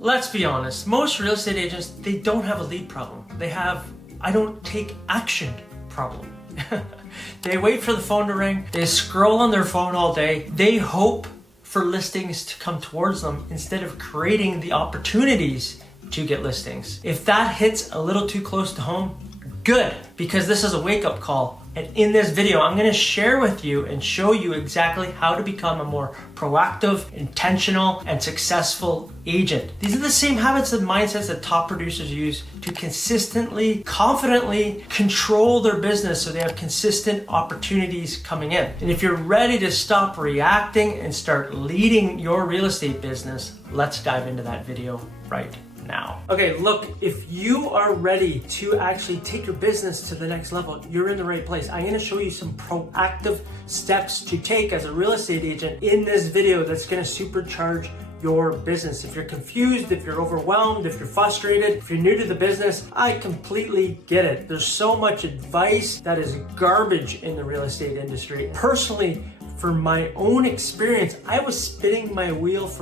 Let's be honest, most real estate agents, they don't have a lead problem. They have, I don't take action problem. They wait for the phone to ring, they scroll on their phone all day, they hope for listings to come towards them instead of creating the opportunities to get listings. If that hits a little too close to home, good, because this is a wake-up call. And in this video, I'm gonna share with you and show you exactly how to become a more proactive, intentional, and successful agent. These are the same habits and mindsets that top producers use to consistently, confidently control their business so they have consistent opportunities coming in. And if you're ready to stop reacting and start leading your real estate business, let's dive into that video right now. Okay, look, if you are ready to actually take your business to the next level, you're in the right place. I'm gonna show you some proactive steps to take as a real estate agent in this video that's gonna supercharge your business. If you're confused, if you're overwhelmed, if you're frustrated, if you're new to the business, I completely get it. There's so much advice that is garbage in the real estate industry. Personally, for my own experience, I was spinning my wheels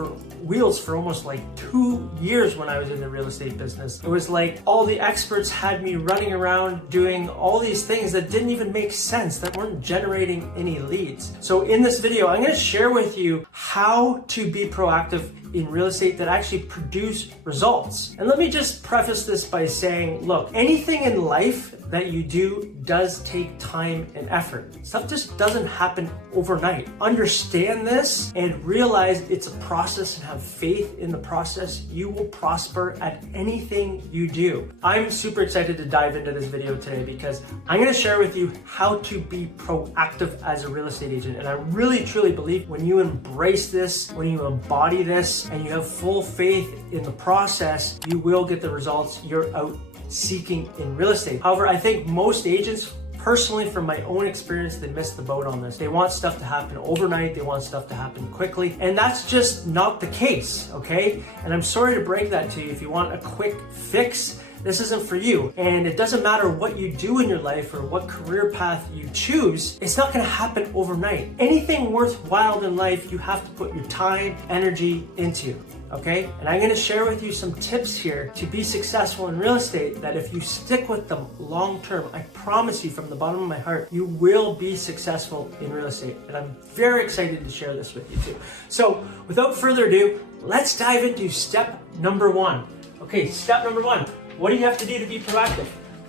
for almost like 2 years when I was in the real estate business. It was like all the experts had me running around doing all these things that didn't even make sense, that weren't generating any leads. So in this video, I'm gonna share with you how to be proactive in real estate that actually produce results. And let me just preface this by saying, look, anything in life that you do does take time and effort. Stuff just doesn't happen overnight. Understand this and realize it's a process and have faith in the process. You will prosper at anything you do. I'm super excited to dive into this video today because I'm gonna share with you how to be proactive as a real estate agent. And I really, truly believe when you embrace this, when you embody this, and you have full faith in the process, you will get the results you're out seeking in real estate. However, I think most agents, personally from my own experience, they miss the boat on this. They want stuff to happen overnight, they want stuff to happen quickly, and that's just not the case, okay? And I'm sorry to break that to you. If you want a quick fix, this isn't for you. And it doesn't matter what you do in your life or what career path you choose, it's not gonna happen overnight. Anything worthwhile in life, you have to put your time, energy into, okay? And I'm gonna share with you some tips here to be successful in real estate that if you stick with them long term, I promise you from the bottom of my heart, you will be successful in real estate. And I'm very excited to share this with you too. So without further ado, let's dive into step number one. Okay, step number one. What do you have to do to be proactive?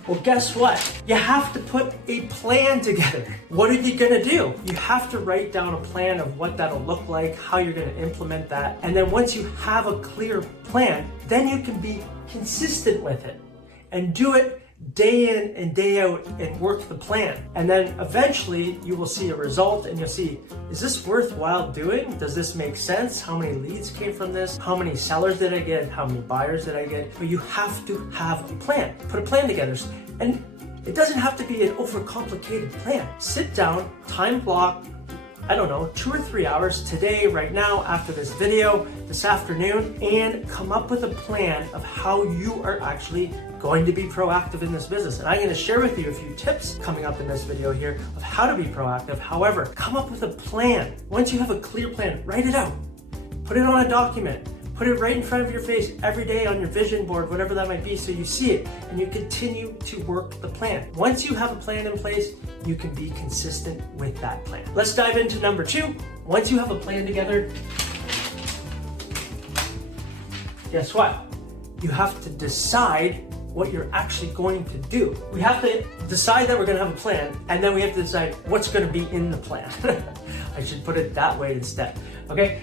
Well, guess what? You have to put a plan together. What are you gonna do? You have to write down a plan of what that'll look like, how you're gonna implement that. And then once you have a clear plan, then you can be consistent with it and do it day in and day out and work the plan. And then eventually you will see a result and you'll see, is this worthwhile doing? Does this make sense? How many leads came from this? How many sellers did I get? How many buyers did I get? But you have to have a plan. Put a plan together. And it doesn't have to be an overcomplicated plan. Sit down, time block, I don't know, 2 or 3 hours today, right now, after this video, this afternoon, and come up with a plan of how you are actually going to be proactive in this business. And I'm gonna share with you a few tips coming up in this video here of how to be proactive. However, come up with a plan. Once you have a clear plan, write it out. Put it on a document. Put it right in front of your face every day on your vision board, whatever that might be, so you see it and you continue to work the plan. Once you have a plan in place, you can be consistent with that plan. Let's dive into number two. Once you have a plan together, guess what? You have to decide what you're actually going to do. We have to decide that we're gonna have a plan, and then we have to decide what's gonna be in the plan. I should put it that way instead, okay?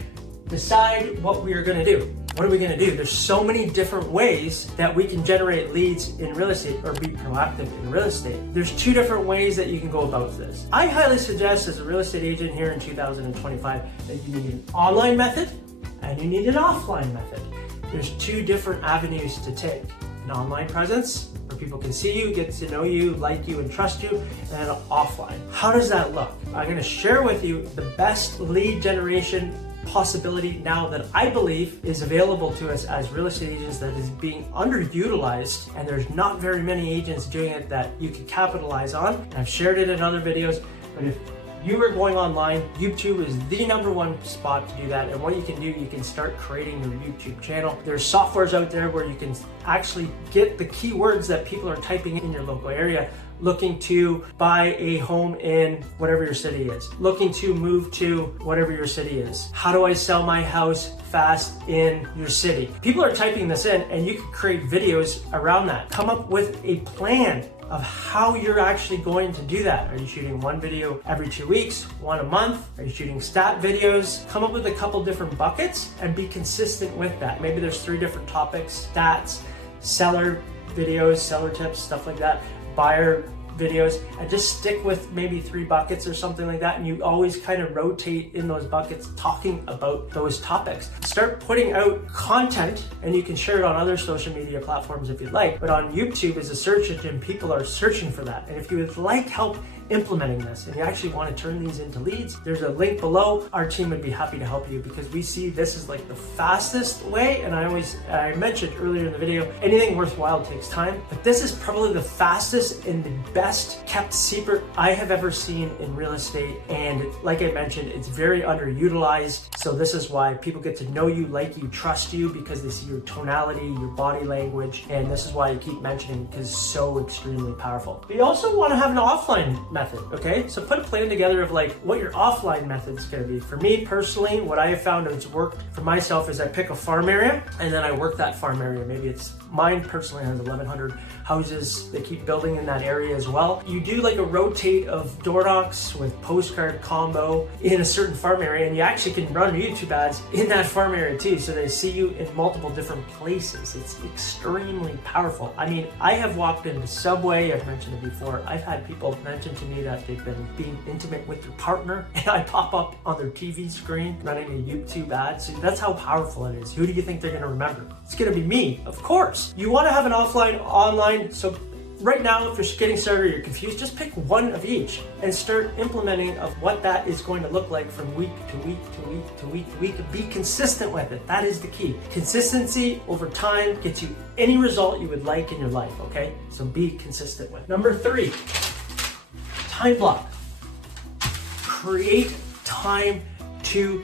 Decide what we are gonna do. What are we gonna do? There's so many different ways that we can generate leads in real estate or be proactive in real estate. There's 2 different ways that you can go about this. I highly suggest as a real estate agent here in 2025 that you need an online method and you need an offline method. There's 2 different avenues to take. An online presence, where people can see you, get to know you, like you, and trust you, and an offline. How does that look? I'm gonna share with you the best lead generation possibility now that I believe is available to us as real estate agents that is being underutilized, and there's not very many agents doing it that you can capitalize on. And I've shared it in other videos, but if you are going online, YouTube is the #1 spot to do that. And what you can do, you can start creating your YouTube channel. There's softwares out there where you can actually get the keywords that people are typing in your local area, looking to buy a home in whatever your city is, looking to move to whatever your city is. How do I sell my house fast in your city? People are typing this in, and you can create videos around that. Come up with a plan of how you're actually going to do that. Are you shooting one video every 2 weeks, one a month? Are you shooting stat videos? Come up with a couple different buckets and be consistent with that. Maybe there's 3 different topics: stats, seller videos, seller tips, stuff like that, buyer videos, and just stick with maybe 3 buckets or something like that, and you always kind of rotate in those buckets talking about those topics. Start putting out content, and you can share it on other social media platforms if you'd like, but on YouTube is a search engine. People are searching for that, and if you would like help implementing this and you actually want to turn these into leads, there's a link below. Our team would be happy to help you, because we see this is like the fastest way. And I mentioned earlier in the video, anything worthwhile takes time, but this is probably the fastest and the best kept secret I have ever seen in real estate. And like I mentioned, it's very underutilized. So this is why people get to know you, like you, trust you, because they see your tonality, your body language. And this is why I keep mentioning, because it's so extremely powerful. But you also want to have an offline method, okay? So put a plan together of like what your offline method is going to be. For me personally, what I have found has worked for myself is I pick a farm area and then I work that farm area. Maybe it's mine personally has 1,100 houses. They keep building in that area as well. You do like a rotate of door knocks with postcard combo in a certain farm area, and you actually can run YouTube ads in that farm area too, so they see you in multiple different places. It's extremely powerful. I mean, I have walked into Subway, I've mentioned it before. I've had people mention to me that they've been being intimate with their partner, and I pop up on their TV screen running a YouTube ad. So that's how powerful it is. Who do you think they're going to remember? It's going to be me, of course. You want to have an offline, online. So right now, if you're getting started or you're confused, just pick one of each and start implementing of what that is going to look like from week to week to week to week to week. Be consistent with it. That is the key. Consistency over time gets you any result you would like in your life, okay? So be consistent with it. Number 3, time block. Create time to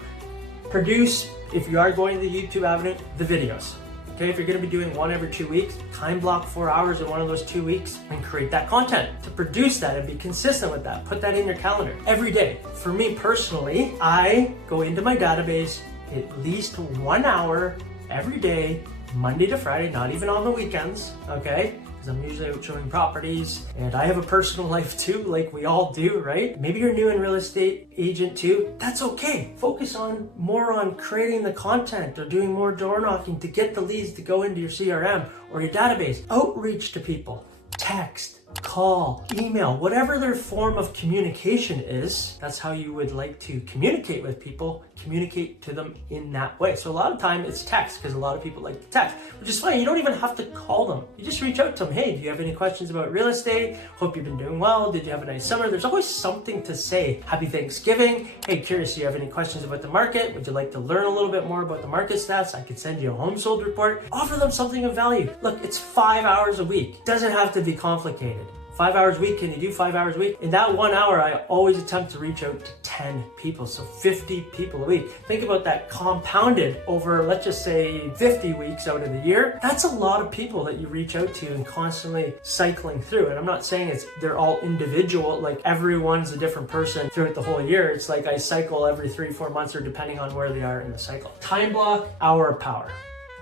produce, if you are going the YouTube avenue, the videos. Okay, if you're going to be doing one every 2 weeks, time block 4 hours in one of those 2 weeks and create that content to produce that and be consistent with that. Put that in your calendar every day. For me personally, I go into my database at least 1 hour every day, Monday to Friday, not even on the weekends, okay? Because I'm usually out showing properties, and I have a personal life too, like we all do, right? Maybe you're new in real estate agent too. That's okay. Focus more on creating the content or doing more door knocking to get the leads to go into your CRM or your database. Outreach to people, text, call, email, whatever their form of communication is. That's how you would like to communicate with people. Communicate to them in that way. So a lot of time it's text, because a lot of people like to text, which is fine. You don't even have to call them. You just reach out to them. Hey, do you have any questions about real estate? Hope you've been doing well. Did you have a nice summer? There's always something to say. Happy Thanksgiving. Hey, curious, do you have any questions about the market? Would you like to learn a little bit more about the market stats? I could send you a home sold report. Offer them something of value. Look, it's 5 hours a week. It doesn't have to be complicated. 5 hours a week, can you do 5 hours a week? In that 1 hour, I always attempt to reach out to 10 people, so 50 people a week. Think about that compounded over, let's just say 50 weeks out of the year. That's a lot of people that you reach out to and constantly cycling through. And I'm not saying they're all individual, like everyone's a different person throughout the whole year. It's like I cycle every 3-4 months, or depending on where they are in the cycle. Time block, hour of power.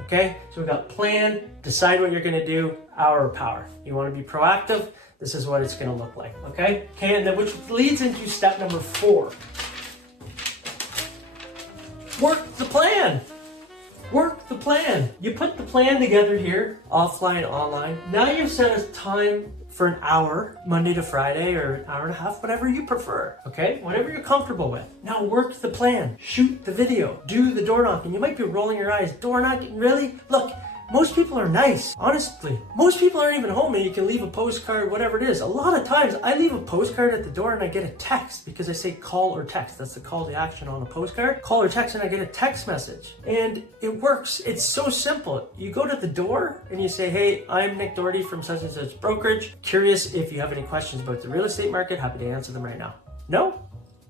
Okay, so we got plan, decide what you're gonna do, hour of power. You wanna be proactive, this is what it's gonna look like, okay? Okay, and then which leads into step number 4. Work the plan. Work the plan. You put the plan together here, offline, online. Now you've set a time for an hour, Monday to Friday, or an hour and a half, whatever you prefer, okay? Whatever you're comfortable with. Now work the plan, shoot the video, do the door knocking. You might be rolling your eyes, door knocking, really? Look, most people are nice, honestly. Most people aren't even home and you can leave a postcard, whatever it is. A lot of times I leave a postcard at the door and I get a text because I say call or text. That's the call to action on the postcard. Call or text, and I get a text message. And it works. It's so simple. You go to the door and you say, hey, I'm Nick Doherty from such and such brokerage. Curious if you have any questions about the real estate market. Happy to answer them right now. No?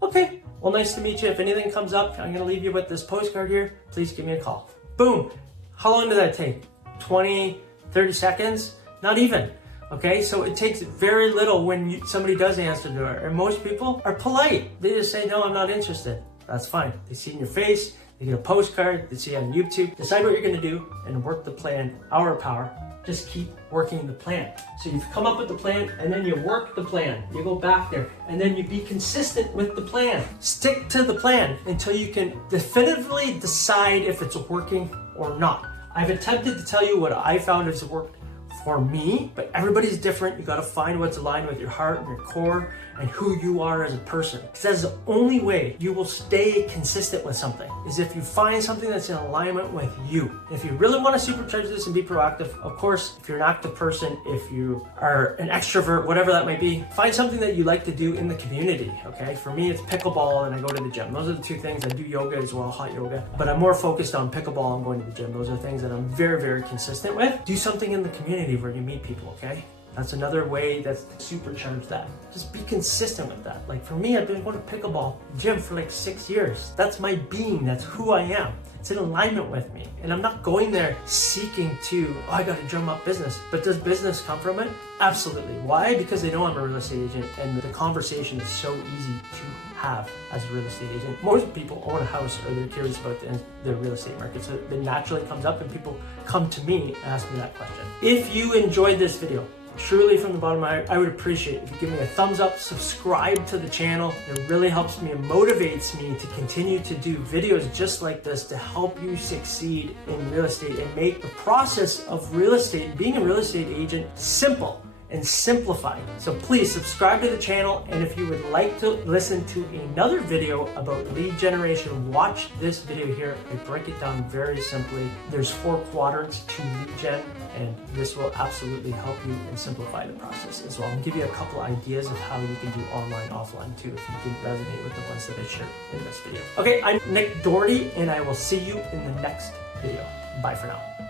Okay, well, nice to meet you. If anything comes up, I'm gonna leave you with this postcard here. Please give me a call. Boom. How long did that take? 20, 30 seconds? Not even. Okay, so it takes very little when somebody does answer the door. And most people are polite. They just say, no, I'm not interested. That's fine. They see it in your face, they get a postcard, they see it on YouTube. Decide what you're gonna do and work the plan, our power. Just keep working the plan. So you've come up with the plan and then you work the plan. You go back there and then you be consistent with the plan. Stick to the plan until you can definitively decide if it's working or not. I've attempted to tell you what I found has worked for me, but everybody's different. You gotta find what's aligned with your heart and your core and who you are as a person. Because that's the only way you will stay consistent with something, is if you find something that's in alignment with you. If you really want to supercharge this and be proactive, of course, if you're an active person, if you are an extrovert, whatever that might be, find something that you like to do in the community, okay? For me, it's pickleball and I go to the gym. Those are the two things. I do yoga as well, hot yoga, but I'm more focused on pickleball and going to the gym. Those are things that I'm very, very consistent with. Do something in the community where you meet people, okay? That's another way that's supercharge that. Just be consistent with that. Like for me, I've been going to pickleball gym for like 6 years. That's my being, that's who I am. It's in alignment with me. And I'm not going there seeking to, oh, I gotta drum up business. But does business come from it? Absolutely. Why? Because they know I'm a real estate agent and the conversation is so easy to have as a real estate agent. Most people own a house or they're curious about the real estate market. So it naturally comes up and people come to me and ask me that question. If you enjoyed this video, truly from the bottom of my heart, I would appreciate if you give me a thumbs up, subscribe to the channel. It really helps me and motivates me to continue to do videos just like this to help you succeed in real estate and make the process of real estate, being a real estate agent, simple and simplified. So please subscribe to the channel, and if you would like to listen to another video about lead generation, watch this video here. I break it down very simply. There's 4 quadrants to lead gen, and this will absolutely help you and simplify the process as well. I'll give you a couple ideas of how you can do online, offline too, if you didn't resonate with the ones that I shared in this video. Okay, I'm Nick Doherty, and I will see you in the next video. Bye for now.